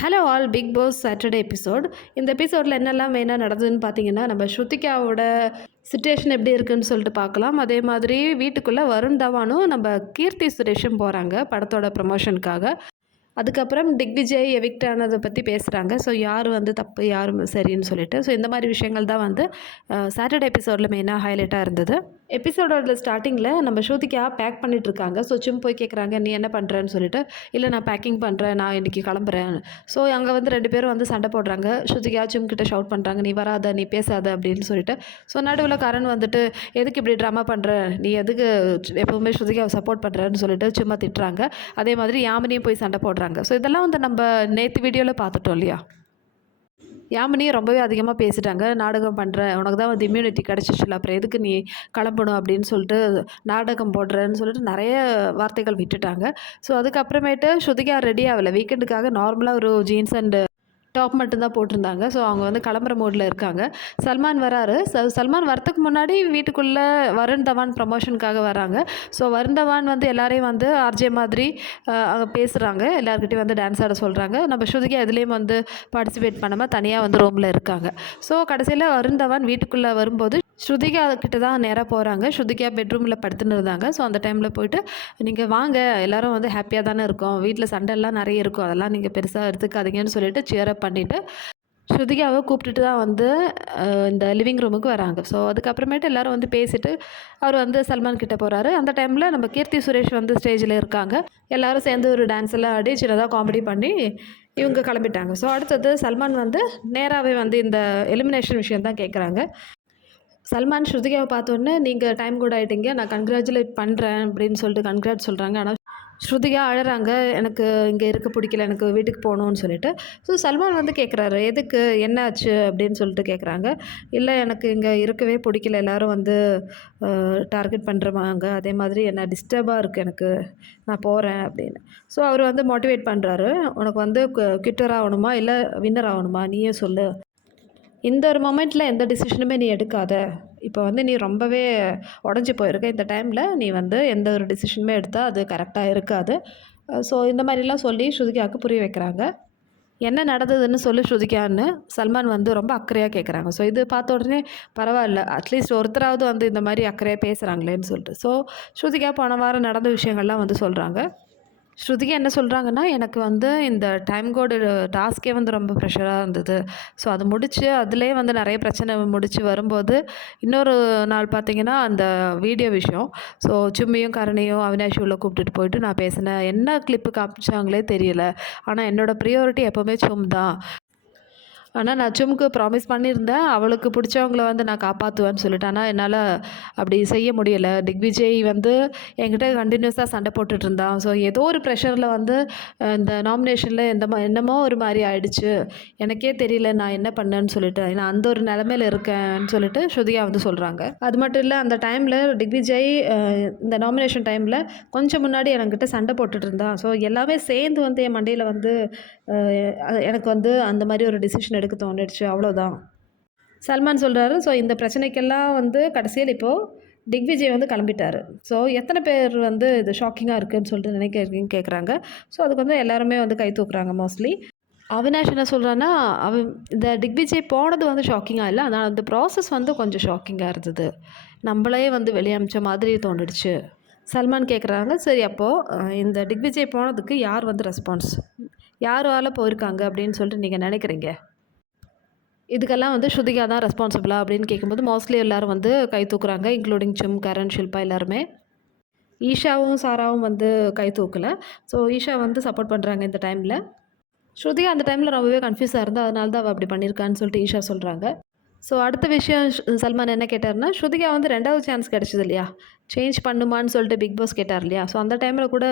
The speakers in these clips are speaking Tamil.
Hello all Bigg Boss Saturday episode. இந்த எபிசோடில் என்னெல்லாம் மெயினாக நடந்ததுன்னு பார்த்தீங்கன்னா, நம்ம ஸ்ருத்திகாவோட சிச்சுவேஷன் எப்படி இருக்குன்னு சொல்லிட்டு பார்க்கலாம். அதே மாதிரி வீட்டுக்குள்ளே வருண் தவானும் நம்ம கீர்த்தி சுரேஷும் போகிறாங்க படத்தோட ப்ரமோஷனுக்காக. அதுக்கப்புறம் திக்விஜய் எவிக்ட் ஆனதை பற்றி பேசுகிறாங்க. ஸோ யார் வந்து தப்பு யார் சரின்னு சொல்லிட்டு. ஸோ இந்த மாதிரி விஷயங்கள் தான் வந்து சாட்டர்டே எபிசோடில் மெயினாக ஹைலைட்டாக இருந்தது. எபிசோடோட ஸ்டார்டிங்கில் நம்ம ஸ்ருதிகா பேக் பண்ணிட்டு இருக்காங்க. ஸோ சும் போய் கேட்குறாங்க, நீ என்ன பண்ணுறேன்னு சொல்லிட்டு. இல்லை நான் பேக்கிங் பண்ணுறேன், நான் இன்றைக்கி கிளம்புறேன். ஸோ அங்கே வந்து 2 பேரும் வந்து சண்டை போடுறாங்க. ஸ்ருதிகா சும் கிட்ட ஷவுட் பண்ணுறாங்க, நீ வராத, நீ பேசாத அப்படின்னு சொல்லிட்டு. ஸோ நடுவில் கரண் வந்துட்டு, எதுக்கு இப்படி ட்ராமா பண்ணுற, நீ எதுக்கு எப்போவுமே ஸ்ருதிகாவை சப்போர்ட் பண்ணுறேன்னு சொல்லிட்டு சும்மா திட்டுறாங்க. அதே மாதிரி யாமினியும் போய் சண்டை போடுறாங்க. ஸோ இதெல்லாம் வந்து நம்ம நேற்று வீடியோவில் பார்த்துட்டோம் இல்லையா. யாமினியும் ரொம்பவே அதிகமாக பேசிட்டாங்க. நாடகம் பண்ணுற, உனக்கு தான் வந்து இம்யூனிட்டி கிடச்சிச்சுல, அப்புறம் எதுக்கு நீ கிளம்பணும் அப்படின்னு சொல்லிட்டு நாடகம் போடுறேன்னு சொல்லிட்டு நிறைய வார்த்தைகள் விட்டுட்டாங்க. ஸோ அதுக்கப்புறமேட்டு ஸ்ருதிகா ரெடி ஆகலை. வீக்கெண்டுக்காக நார்மலாக ஒரு ஜீன்ஸ் அண்ட் டாப் மட்டும்தான் போட்டிருந்தாங்க. ஸோ அவங்க வந்து கிளம்புற மோடில் இருக்காங்க. சல்மான் வராரு. சல்மான் வரத்துக்கு முன்னாடி வீட்டுக்குள்ளே வருண் தவான் ப்ரமோஷனுக்காக வராங்க. ஸோ வருண் தவான் வந்து எல்லாரையும் வந்து ஆர்ஜே மாதிரி அங்கே பேசுகிறாங்க. எல்லாருக்கிட்டையும் வந்து டான்ஸ் ஆட சொல்கிறாங்க. நம்ம ஸ்ருதிகா எதுலேயும் வந்து பார்ட்டிசிபேட் பண்ணாமல் தனியாக வந்து ரூமில் இருக்காங்க. ஸோ கடைசியில் வருண் தவான் வீட்டுக்குள்ளே வரும்போது ஸ்ருதிகா கிட்ட தான் நேராக போகிறாங்க. ஸ்ருதிகா பெட்ரூமில் படுத்துன்னு இருந்தாங்க. ஸோ அந்த டைமில் போயிட்டு, நீங்கள் வாங்க, எல்லோரும் வந்து ஹாப்பியாக தானே இருக்கோம், வீட்டில் சண்டைலாம் நிறைய இருக்கும், அதெல்லாம் நீங்கள் பெருசாக எடுத்துக்காதீங்கன்னு சொல்லிட்டு சியரப் பண்ணிவிட்டு ஸ்ருதிகாவை கூப்பிட்டுட்டு தான் வந்து இந்த லிவிங் ரூமுக்கு வராங்க. ஸோ அதுக்கப்புறமேட்டு எல்லோரும் வந்து பேசிவிட்டு அவர் வந்து சல்மான் கிட்டே போகிறாரு. அந்த டைமில் நம்ம கீர்த்தி சுரேஷ் வந்து ஸ்டேஜில் இருக்காங்க. எல்லோரும் சேர்ந்து ஒரு டான்ஸ் எல்லாம் ஆடி சின்னதாக காமெடி பண்ணி இவங்க கிளம்பிட்டாங்க. ஸோ அடுத்தது சல்மான் வந்து நேராகவே வந்து இந்த எலிமினேஷன் விஷயம் தான் கேட்குறாங்க. சல்மான் ஸ்ருதிகாவை பார்த்தோன்னே, நீங்கள் டைம் கூட ஆகிட்டீங்க, நான் கங்க்ராச்சுலேட் பண்ணுறேன் அப்படின்னு சொல்லிட்டு கங்க்ராட் சொல்கிறாங்க. ஆனால் ஸ்ருதிகா அழறாங்க, எனக்கு இங்கே இருக்க பிடிக்கல, எனக்கு வீட்டுக்கு போகணுன்னு சொல்லிட்டு. ஸோ சல்மான் வந்து கேட்குறாரு, எதுக்கு, என்ன ஆச்சு அப்படின்னு சொல்லிட்டு கேட்குறாங்க. இல்லை, எனக்கு இங்கே இருக்கவே பிடிக்கல, எல்லோரும் வந்து டார்கெட் பண்ணுறவாங்க, அதே மாதிரி என்ன டிஸ்டர்பாக இருக்குது எனக்கு, நான் போகிறேன் அப்படின்னு. ஸோ அவர் வந்து மோட்டிவேட் பண்ணுறாரு, உனக்கு வந்து கிட்டர் ஆகணுமா இல்லை வின்னர் ஆகணுமா, நீயே சொல்லு, இந்த ஒரு மொமெண்ட்டில் எந்த டிசிஷனுமே நீ எடுக்காத, இப்போ வந்து நீ ரொம்பவே உடஞ்சி போயிருக்க, இந்த டைமில் நீ வந்து எந்த ஒரு டிசிஷனுமே எடுத்தால் அது கரெக்டாக இருக்காது. ஸோ இந்த மாதிரிலாம் சொல்லி ஸ்ருதிகாவுக்கு புரிய வைக்கிறாங்க. என்ன நடந்ததுன்னு சொல்லி ஸ்ருதிகான்னு சல்மான் வந்து ரொம்ப அக்கறையாக கேட்குறாங்க. ஸோ இது பார்த்த உடனே பரவாயில்ல, அட்லீஸ்ட் ஒருத்தராவது வந்து இந்த மாதிரி அக்கறையாக பேசுகிறாங்களேன்னு சொல்லிட்டு. ஸோ ஸ்ருதிகா போன வாரம் நடந்த விஷயங்கள்லாம் வந்து சொல்கிறாங்க. ஸ்ருதிகா என்ன சொல்கிறாங்கன்னா, எனக்கு வந்து இந்த டைம் கோடு டாஸ்க்கே வந்து ரொம்ப ப்ரெஷராக இருந்தது. ஸோ அது முடித்து அதிலே வந்து நிறைய பிரச்சனை முடித்து வரும்போது, இன்னொரு நாள் பார்த்திங்கன்னா அந்த வீடியோ விஷயம். ஸோ சும்மியும் கரணையும் அவினாஷ் உள்ள கூப்பிட்டுட்டு போயிட்டு நான் பேசினேன். என்ன கிளிப்பு காமிச்சாங்களே தெரியல. ஆனால் என்னோடய ப்ரியாரிட்டி எப்போவுமே சும் தான். ஆனால் நான் சும்முக்கு ப்ராமிஸ் பண்ணியிருந்தேன், அவளுக்கு பிடிச்சவங்கள வந்து நான் காப்பாற்றுவேன்னு சொல்லிட்டு. ஆனால் என்னால் அப்படி செய்ய முடியலை. திக்விஜய் வந்து என்கிட்ட கண்டினியூஸாக சண்டை போட்டுட்டு இருந்தான். ஸோ ஏதோ ஒரு ப்ரெஷரில் வந்து இந்த நாமினேஷனில் என்னமோ ஒரு மாதிரி ஆயிடுச்சு, எனக்கே தெரியல நான் என்ன பண்ணேன்னு சொல்லிட்டு. நான் அந்த ஒரு நிலமையில இருக்கேன்னு சொல்லிட்டு ஸ்ருதிகா வந்து சொல்கிறாங்க. அது மட்டும் இல்லை, அந்த டைமில் திக்விஜய் இந்த நாமினேஷன் டைமில் கொஞ்சம் முன்னாடி என்கிட்ட சண்டை போட்டுட்டு இருந்தான். ஸோ எல்லாமே சேர்ந்து வந்து என் மண்டையில் வந்து எனக்கு வந்து அந்த மாதிரி ஒரு டிசிஷன் எடுக்க தோணிடுச்சு, அவ்வளோதான். சல்மான் சொல்கிறாரு, ஸோ இந்த பிரச்சனைக்கெல்லாம் வந்து கடைசியில் இப்போது திக்விஜய் வந்து கிளம்பிட்டார். ஸோ எத்தனை பேர் வந்து இது ஷாக்கிங்காக இருக்குதுன்னு சொல்லிட்டு நினைக்கிறீங்கன்னு கேட்குறாங்க. ஸோ அதுக்கு வந்து எல்லாருமே வந்து கை தூக்குறாங்க மோஸ்ட்லி. அவினாஷ் என்ன சொல்கிறான்னா, இந்த திக்விஜய் போனது வந்து ஷாக்கிங்காக இல்லை, ஆனால் அந்த ப்ராசஸ் வந்து கொஞ்சம் ஷாக்கிங்காக இருந்தது, நம்மளே வந்து வெளியே அமிச்ச மாதிரி தோணிடுச்சு. சல்மான் கேட்குறாங்க, சரி அப்போது இந்த திக்விஜய் போனதுக்கு யார் வந்து ரெஸ்பான்ஸ், யாரால் போயிருக்காங்க அப்படின்னு சொல்லிட்டு நீங்கள் நினைக்கிறீங்க? இதுக்கெல்லாம் வந்து ஸ்ருதிகா தான் ரெஸ்பான்சிபிளா அப்படின்னு கேட்கும்போது மோஸ்ட்லி எல்லோரும் வந்து கை தூக்குறாங்க, இன்க்ளூடிங் சும், கரண், ஷில்பா எல்லாருமே. ஈஷாவும் சாராவும் வந்து கை தூக்கலை. ஸோ ஈஷா வந்து சப்போர்ட் பண்ணுறாங்க இந்த டைமில். ஸ்ருதிகா அந்த டைமில் ரொம்பவே கன்ஃபியூஸாக இருந்தால், அதனால தான் அவள் அப்படி பண்ணியிருக்கான்னு சொல்லிட்டு ஈஷா சொல்கிறாங்க. ஸோ அடுத்த விஷயம் சல்மான் என்ன கேட்டார்னா, ஸ்ருதிகா வந்து 2வது சான்ஸ் கிடச்சிது இல்லையா, சேஞ்ச் பண்ணுமான்னு சொல்லிட்டு பிக் பாஸ் கேட்டார் இல்லையா. ஸோ அந்த டைமில் கூட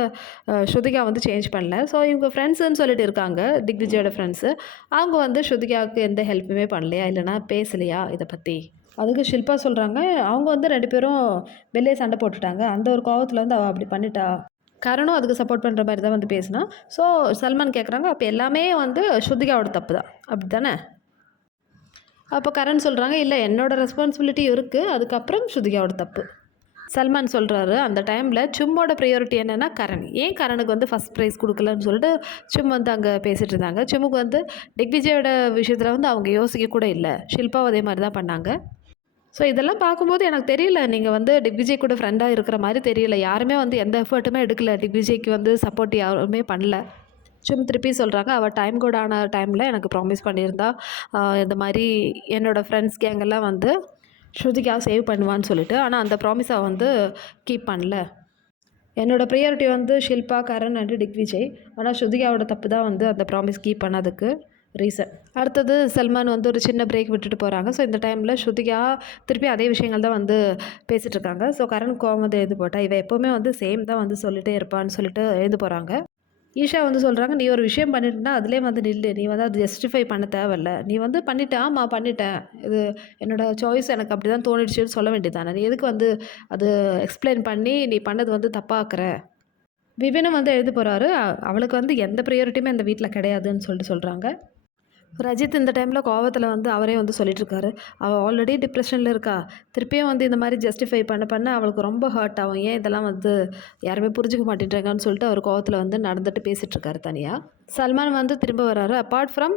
ஸ்ருதிகா வந்து சேஞ்ச் பண்ணல. ஸோ இவங்க ஃப்ரெண்ட்ஸுன்னு சொல்லிட்டு இருக்காங்க, திக்விஜயோட ஃப்ரெண்ட்ஸு, அவங்க வந்து ஸ்ருதிகாவுக்கு எந்த ஹெல்ப்புமே பண்ணலையா, இல்லைனா பேசலையா இதை பற்றி. அதுக்கு ஷில்பா சொல்கிறாங்க, அவங்க வந்து 2 பேரும் வெளியே சண்டை போட்டுட்டாங்க, அந்த ஒரு கோவத்தில் வந்து அவள் அப்படி பண்ணிட்டா, கரணும் அதுக்கு சப்போர்ட் பண்ணுற மாதிரி தான் வந்து பேசினா. ஸோ சல்மான் கேட்குறாங்க, அப்போ எல்லாமே வந்து ஸ்ருதிகாவோட தப்பு தான் அப்படி தானே. அப்போ கரண் சொல்கிறாங்க, இல்லை என்னோடய ரெஸ்பான்சிபிலிட்டி இருக்குது, அதுக்கப்புறம் ஸ்ருதிகாவோட தப்பு. சல்மான் சொல்கிறாரு அந்த டைமில் சும்மோட ப்ரையாரிட்டி என்னென்னா கரண். ஏன் கரனுக்கு வந்து ஃபஸ்ட் ப்ரைஸ் கொடுக்கலன்னு சொல்லிட்டு சும் வந்து அங்கே பேசிகிட்டு இருந்தாங்க. சும்முக்கு வந்து திக்விஜயோட விஷயத்தில் வந்து அவங்க யோசிக்க கூட இல்லை. ஷில்பாவும் அதே மாதிரி தான் பண்ணாங்க. ஸோ இதெல்லாம் பார்க்கும்போது எனக்கு தெரியல, நீங்கள் வந்து திக்விஜய் கூட ஃப்ரெண்டாக இருக்கிற மாதிரி தெரியல. யாருமே வந்து எந்த எஃபர்ட்டுமே எடுக்கல. திக்விஜய்க்கு வந்து சப்போர்ட் யாருமே பண்ணல. சும் திருப்பி சொல்கிறாங்க, அவள் டைம் கூட ஆன டைமில் எனக்கு ப்ராமிஸ் பண்ணியிருந்தா இந்த மாதிரி என்னோடய ஃப்ரெண்ட்ஸ் கேங்கெல்லாம் வந்து ஸ்ருதிக்காக சேவ் பண்ணுவான்னு சொல்லிட்டு. ஆனால் அந்த ப்ராமிஸ் அவள் வந்து கீப் பண்ணல. என்னோடய ப்ரையாரிட்டி வந்து ஷில்பா, கரண் அண்டு திக்விஜய். ஆனால் ஸ்ருதிகாவோட தப்பு தான் வந்து அந்த ப்ராமிஸ் கீப் பண்ணதுக்கு ரீசன். அடுத்தது சல்மான் வந்து ஒரு சின்ன பிரேக் விட்டுட்டு போகிறாங்க. ஸோ இந்த டைமில் ஸ்ருதிகா திருப்பி அதே விஷயங்கள் தான் வந்து பேசிகிட்டு இருக்காங்க. ஸோ கரண் கோவம் வந்து எழுந்து போட்டா, இவ எப்போவுமே வந்து சேம் தான் வந்து சொல்லிட்டே இருப்பான்னு சொல்லிட்டு எழுந்து போகிறாங்க. ஈஷா வந்து சொல்கிறாங்க, நீ ஒரு விஷயம் பண்ணிட்டுனா அதிலே வந்து நில்லு. நீ வந்து அது ஜஸ்டிஃபை பண்ண தேவையில்ல. நீ வந்து பண்ணிட்ட, ஆமாம் பண்ணிட்டேன், இது என்னோடய சாய்ஸ், எனக்கு அப்படி தான் தோணிடுச்சுன்னு சொல்ல வேண்டியதானே. நீ எதுக்கு வந்து அது எக்ஸ்பிளைன் பண்ணி நீ பண்ணது வந்து தப்பாக்குற. விபினும் வந்து எழுதி போகிறாரு, அவளுக்கு வந்து எந்த ப்ரையாரிட்டியுமே அந்த வீட்டில் கிடையாதுன்னு சொல்லிட்டு சொல்கிறாங்க. ரஜித் இந்த டைமில் கோவத்தில் வந்து அவரே வந்து சொல்லிட்டுருக்காரு, அவள் ஆல்ரெடி டிப்ரெஷனில் இருக்கா, திருப்பியும் வந்து இந்த மாதிரி ஜஸ்டிஃபை பண்ண அவளுக்கு ரொம்ப ஹர்ட் ஆகும். ஏன் இதெல்லாம் வந்து யாருமே புரிஞ்சுக்க மாட்டேன்றாங்கன்னு சொல்லிட்டு அவர் கோவத்தில் வந்து நடந்துட்டு பேசிகிட்ருக்காரு தனியாக. சல்மான் வந்து திரும்ப வர்றாரு. Apart from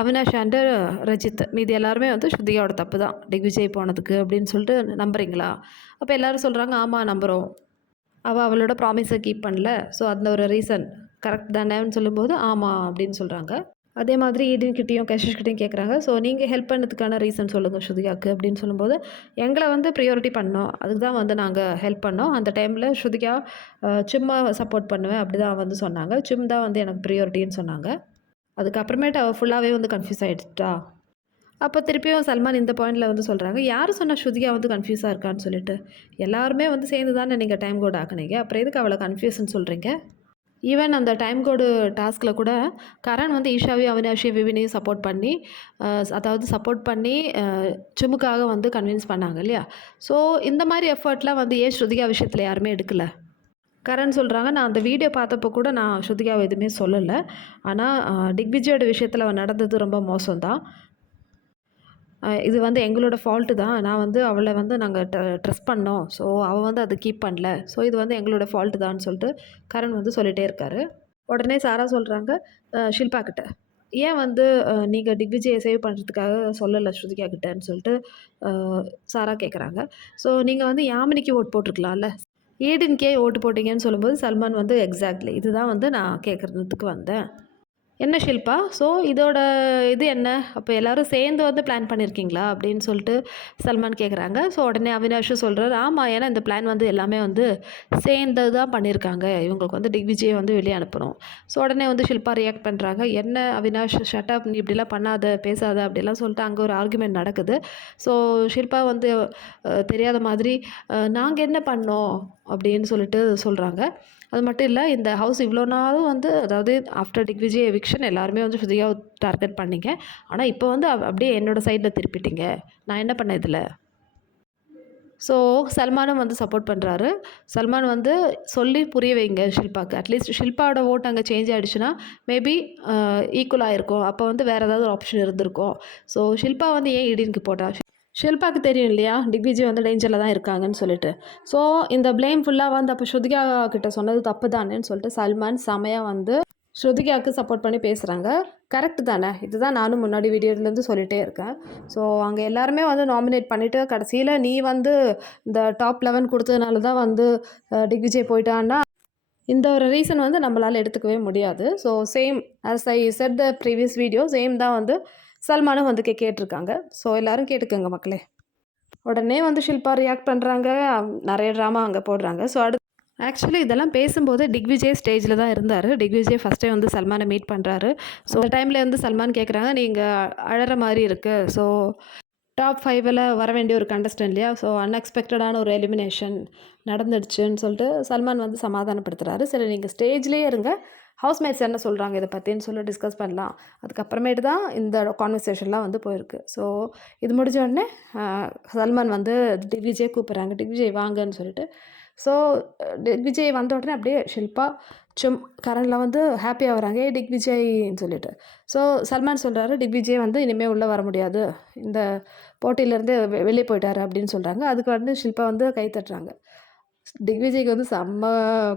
Avinash and Rajith, மீதி எல்லாருமே வந்து ஸ்ருதியோட தப்பு தான் திக்விஜய் போனதுக்கு அப்படின்னு சொல்லிட்டு நம்புறீங்களா? அப்போ எல்லோரும் சொல்கிறாங்க, ஆமாம் நம்புகிறோம், அவளோட ப்ராமிஸை கீப் பண்ணல, ஸோ அந்த ஒரு ரீசன் கரெக்ட் தானேன்னு சொல்லும்போது ஆமாம் அப்படின்னு சொல்கிறாங்க. அதே மாதிரி ஈடின்கிட்டையும் கஷிஷ்கிட்டையும் கேட்குறாங்க. ஸோ நீங்கள் ஹெல்ப் பண்ணதுக்கான ரீசன் சொல்லுங்கள் ஸ்ருதிகாவுக்கு அப்படின்னு சொல்லும்போது, எங்களை வந்து ப்ரியாரிட்டி பண்ணோம், அதுக்கு தான் வந்து நாங்கள் ஹெல்ப் பண்ணோம். அந்த டைமில் ஸ்ருதிகா சும்மா சப்போர்ட் பண்ணுவேன் அப்படி தான் வந்து சொன்னாங்க. சும் தான் வந்து எனக்கு ப்ரியாரிட்டின்னு சொன்னாங்க. அதுக்கப்புறமேட்டு அவள் ஃபுல்லாகவே வந்து கன்ஃபியூஸ் ஆகிடுச்சா. அப்போ திருப்பியும் சல்மான் இந்த பாயிண்டில் வந்து சொல்கிறாங்க, யார் சொன்னால் ஸ்ருதிகா வந்து கன்ஃபியூஸாக இருக்கான்னு சொல்லிட்டு. எல்லாருமே வந்து சேர்ந்து தானே நீங்கள் டைம் கோட் ஆக்குனீங்க, அப்புறம் எதுக்கு அவளை கன்ஃபியூஸ்ன்னு சொல்கிறீங்க. ஈவன் அந்த டைம் கோடு டாஸ்கில் கூட கரண் வந்து ஈஷாவையும் அவினாஷையும் விவினையும் சப்போர்ட் பண்ணி அதாவது சப்போர்ட் பண்ணி சுமுக்காக வந்து கன்வின்ஸ் பண்ணாங்க இல்லையா. ஸோ இந்த மாதிரி எஃபர்ட்லாம் வந்து ஏன் ஸ்ருதிகா விஷயத்தில் யாருமே எடுக்கலை. கரண் சொல்கிறாங்க, நான் அந்த வீடியோ பார்த்தப்போ கூட நான் ஸ்ருதிகாவை எதுவுமே சொல்லலை, ஆனால் திக்விஜயோட விஷயத்தில் அவன் நடந்தது ரொம்ப மோசம்தான். இது வந்து எங்களோட ஃபால்ட்டு தான். நான் வந்து அவளை வந்து நாங்கள் ட்ரஸ்ட் பண்ணோம். ஸோ அவள் வந்து அதை கீப் பண்ணல. ஸோ இது வந்து எங்களோட ஃபால்ட்டு தான்னு சொல்லிட்டு கரண் வந்து சொல்லிகிட்டே இருக்காரு. உடனே சாரா சொல்கிறாங்க ஷில்பா கிட்ட, ஏன் வந்து நீங்கள் திக்விஜயை சேவ் பண்ணுறதுக்காக சொல்லலை ஸ்ருதிகா கிட்டன்னு சொல்லிட்டு சாரா கேட்குறாங்க. ஸோ நீங்கள் வந்து யாமினிக்கு ஓட் போட்டிருக்கலாம்ல, ஈடின்கே ஓட்டு போட்டிங்கன்னு சொல்லும்போது சல்மான் வந்து எக்ஸாக்ட்லி இதுதான் வந்து நான் கேட்குறதுக்கு வந்தேன். என்ன ஷில்பா, ஸோ இதோட இது என்ன, அப்போ எல்லோரும் சேர்ந்து வந்து பிளான் பண்ணியிருக்கீங்களா அப்படின்னு சொல்லிட்டு சல்மான் கேட்குறாங்க. ஸோ உடனே அவினாஷும் சொல்கிறார், ஆமாம், ஏன்னா இந்த பிளான் வந்து எல்லாமே வந்து சேர்ந்து தான் பண்ணியிருக்காங்க, இவங்களுக்கு வந்து திக்விஜயை வந்து வெளியே அனுப்பணும். ஸோ உடனே வந்து ஷில்பா ரியாக்ட் பண்ணுறாங்க, என்ன அவினாஷ் ஷட்டப், நீ இப்படிலாம் பண்ணாத பேசாத அப்படிலாம் சொல்லிட்டு அங்கே ஒரு ஆர்குமெண்ட் நடக்குது. ஸோ ஷில்பா வந்து தெரியாத மாதிரி நாங்கள் என்ன பண்ணோம் அப்படின்னு சொல்லிட்டு சொல்கிறாங்க. அது மட்டும் இல்லை, இந்த ஹவுஸ் இவ்வளோ நாளும் வந்து அதாவது ஆஃப்டர் திக்விஜய் எவிக்ஷன் எல்லாருமே வந்து ஸ்ருதிகாவை டார்கெட் பண்ணிங்க, ஆனால் இப்போ வந்து அப்படியே என்னோடய சைடில் திருப்பிட்டீங்க, நான் என்ன பண்ணேன் இதில். ஸோ சல்மானும் வந்து சப்போர்ட் பண்ணுறாரு. சல்மான் வந்து சொல்லி புரிய வைங்க ஷில்பாவுக்கு, அட்லீஸ்ட் ஷில்பாவோட ஓட் அங்கே சேஞ்ச் ஆகிடுச்சுன்னா மேபி ஈக்குவலாக இருக்கும், அப்போ வந்து வேறு ஏதாவது ஒரு ஆப்ஷன் இருந்திருக்கும். ஸோ ஷில்பா வந்து ஏன் ஈடினுக்கு போட்டா, ஷில்பாவுக்கு தெரியும் இல்லையா திக்விஜய் வந்து டேஞ்சரில் தான் இருக்காங்கன்னு சொல்லிட்டு. ஸோ இந்த ப்ளேம் ஃபுல்லாக வந்து அப்போ ஸ்ருதிகா கிட்ட சொன்னது தப்பு தானேன்னு சொல்லிட்டு சல்மான் செமையாக வந்து ஸ்ருதிகாவுக்கு சப்போர்ட் பண்ணி பேசுகிறாங்க. கரெக்டு தானே, இதுதான் நானும் முன்னாடி வீடியோலேருந்து சொல்லிகிட்டே இருக்கேன். ஸோ அங்கே எல்லாருமே வந்து நாமினேட் பண்ணிவிட்டு கடைசியில் நீ வந்து இந்த டாப் 11 கொடுத்ததுனால தான் வந்து திக்விஜய் போயிட்டான்னா இந்த ஒரு ரீசன் வந்து நம்மளால் எடுத்துக்கவே முடியாது. So same as I set the previous video, same தான் வந்து சல்மானும் வந்து கேட்டிருக்காங்க. ஸோ எல்லோரும் கேட்டுக்கோங்க மக்களே. உடனே வந்து ஷில்பா ரியாக்ட் பண்ணுறாங்க, நிறைய ட்ராமா அங்கே போடுறாங்க. ஸோ ஆக்சுவலி இதெல்லாம் பேசும்போது திக்விஜய் ஸ்டேஜில் தான் இருந்தார். திக்விஜய் ஃபஸ்ட்டே வந்து சல்மானை மீட் பண்ணுறாரு. ஸோ அந்த டைமில் வந்து சல்மான் கேட்குறாங்க, நீங்கள் அழகிற மாதிரி இருக்குது, ஸோ டாப் 5ல் வர வேண்டிய ஒரு கண்டஸ்டன்ட் இல்லையா, ஸோ அன்எக்ஸ்பெக்டடான ஒரு எலிமினேஷன் நடந்துடுச்சுன்னு சொல்லிட்டு சல்மான் வந்து சமாதானப்படுத்துகிறாரு. சரி நீங்கள் ஸ்டேஜ்லேயே இருங்க, ஹவுஸ்மேட்ஸ் என்ன சொல்கிறாங்க இதை பற்றின்னு சொல்லி டிஸ்கஸ் பண்ணலாம். அதுக்கப்புறமேட்டு தான் இந்த கான்வர்சேஷன்லாம் வந்து போயிருக்கு. ஸோ இது முடிஞ்ச உடனே சல்மான் வந்து திக்விஜய் கூப்பிட்றாங்க, திக்விஜய் வாங்கன்னு சொல்லிட்டு. ஸோ திக்விஜய் வந்த உடனே அப்படியே ஷில்பா கரண்ட்ல வந்து ஹாப்பியாக வராங்க, ஏ திக்விஜய்ன்னு சொல்லிட்டு. ஸோ சல்மான் சொல்கிறாரு, திக்விஜய் வந்து இனிமேல் உள்ளே வர முடியாது, இந்த போட்டியிலேருந்து வெளியே போயிட்டாரு அப்படின்னு சொல்கிறாங்க. அதுக்கு வந்து ஷில்பா வந்து கை தட்டுறாங்க. திக்விஜய்க்கு வந்து செம்ம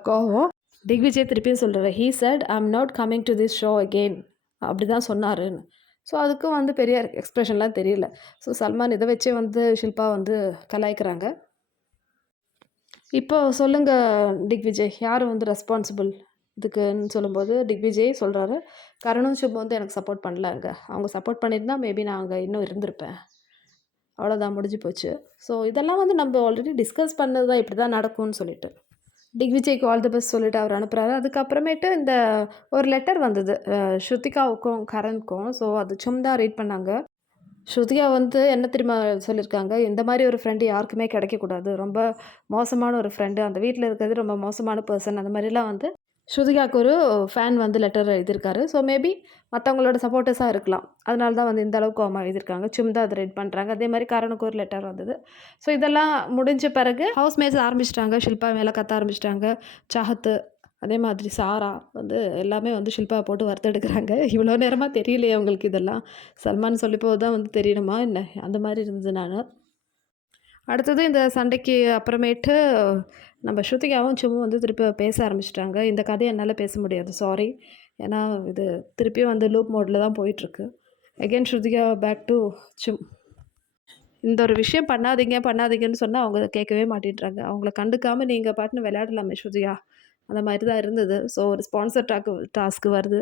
கோவம். திக்விஜய் திருப்பியும் சொல்கிறாரு, he set I am not coming to this show again, அப்படி தான் சொன்னாருன்னு. ஸோ அதுக்கும் வந்து பெரிய எக்ஸ்ப்ரெஷன்லாம் தெரியல. ஸோ சல்மான் இதை வச்சே வந்து ஷில்பா வந்து கலாய்க்கிறாங்க. இப்போ சொல்லுங்க திக்விஜய், யார் வந்து ரெஸ்பான்சிபிள் இதுக்குன்னு சொல்லும்போது திக்விஜய் சொல்கிறாரு, கரணும் சுப்பு வந்து எனக்கு சப்போர்ட் பண்ணலங்க, அவங்க சப்போர்ட் பண்ணியிருந்தா மேபி நான் அங்கே இன்னும் இருந்திருப்பேன், அவ்வளோதான் முடிஞ்சு போச்சு. ஸோ இதெல்லாம் வந்து நம்ம ஆல்ரெடி டிஸ்கஸ் பண்ணது தான், இப்படி தான் நடக்கும்னு சொல்லிட்டு திக்விஜய்க்கு ஆல் தி பெஸ்ட் சொல்லிட்டு அவர் அனுப்புகிறாரு. அதுக்கப்புறமேட்டு இந்த ஒரு லெட்டர் வந்தது ஸ்ருதிகாவுக்கும் கரனுக்கும். ஸோ அது தான் ரீட் பண்ணாங்க. ஸ்ருதிகா வந்து என்ன தெரியுமா சொல்லியிருக்காங்க, இந்த மாதிரி ஒரு ஃப்ரெண்டு யாருக்குமே கிடைக்கக்கூடாது, ரொம்ப மோசமான ஒரு ஃப்ரெண்டு, அந்த வீட்டில் இருக்கிறது ரொம்ப மோசமான பர்சன், அந்த மாதிரிலாம் வந்து ஸ்ருதிகாவுக்கு ஒரு ஃபேன் வந்து லெட்டர் எழுதியிருக்காரு. ஸோ மேபி மற்றவங்களோட சப்போர்ட்டர்ஸாக இருக்கலாம், அதனால தான் வந்து இந்த அளவுக்கு அவங்க எழுதியிருக்காங்க. தான் அதை ரீட் பண்ணுறாங்க. அதே மாதிரி காரனுக்கு ஒரு லெட்டர் வந்தது. ஸோ இதெல்லாம் முடிஞ்ச பிறகு ஹவுஸ் மேட்ஸ் ஆரம்பிச்சிட்டாங்க. ஷில்பா மேலே கத்த ஆரம்பிச்சிட்டாங்க. சாஹத்து அதே மாதிரி சாரா வந்து எல்லாமே வந்து ஷில்பாவை போட்டு வறுத்தெடுக்கிறாங்க. இவ்வளோ நேரமாக தெரியலையே அவங்களுக்கு இதெல்லாம், சல்மான் சொல்லிப்போது தான் வந்து தெரியணுமா என்ன, அந்த மாதிரி இருந்தது. நான் அடுத்தது இந்த சண்டைக்கு அப்புறமேட்டு நம்ம ஸ்ருதிகாவும் சும்மும் வந்து திருப்பி பேச ஆரம்பிச்சிட்டாங்க. இந்த கதையை என்னால் பேச முடியாது, சாரி, ஏன்னா இது திருப்பியும் வந்து லூப் மோடில் தான் போயிட்டுருக்கு. அகெயின் ஸ்ருதிகா பேக் டு சும். இந்த ஒரு விஷயம் பண்ணாதீங்கன்னு சொன்னால் அவங்க கேட்கவே மாட்டேன்றாங்க. அவங்கள கண்டுக்காமல் நீங்கள் பாட்டுன்னு விளையாடலாமே ஸ்ருதிகா, அந்த மாதிரி தான் இருந்தது. ஸோ ஒரு ஸ்பான்சர் டாஸ்க்கு வருது,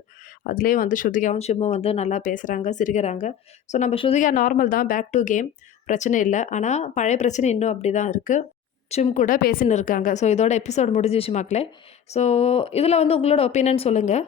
அதுலேயே வந்து ஸ்ருதிகாவும் சும்மும் வந்து நல்லா பேசுகிறாங்க, சிரிக்கிறாங்க. ஸோ நம்ம ஸ்ருதிகா நார்மல் தான், பேக் டு கேம், பிரச்சனை இல்லை. ஆனால் பழைய பிரச்சனை இன்னும் அப்படி தான் இருக்குது. சும் கூட பேசின்னு இருக்காங்க. ஸோ இதோட எபிசோட் முடிஞ்சிச்சு மக்களே. ஸோ இதில் வந்து உங்களோட ஒப்பீனியன் சொல்லுங்கள்.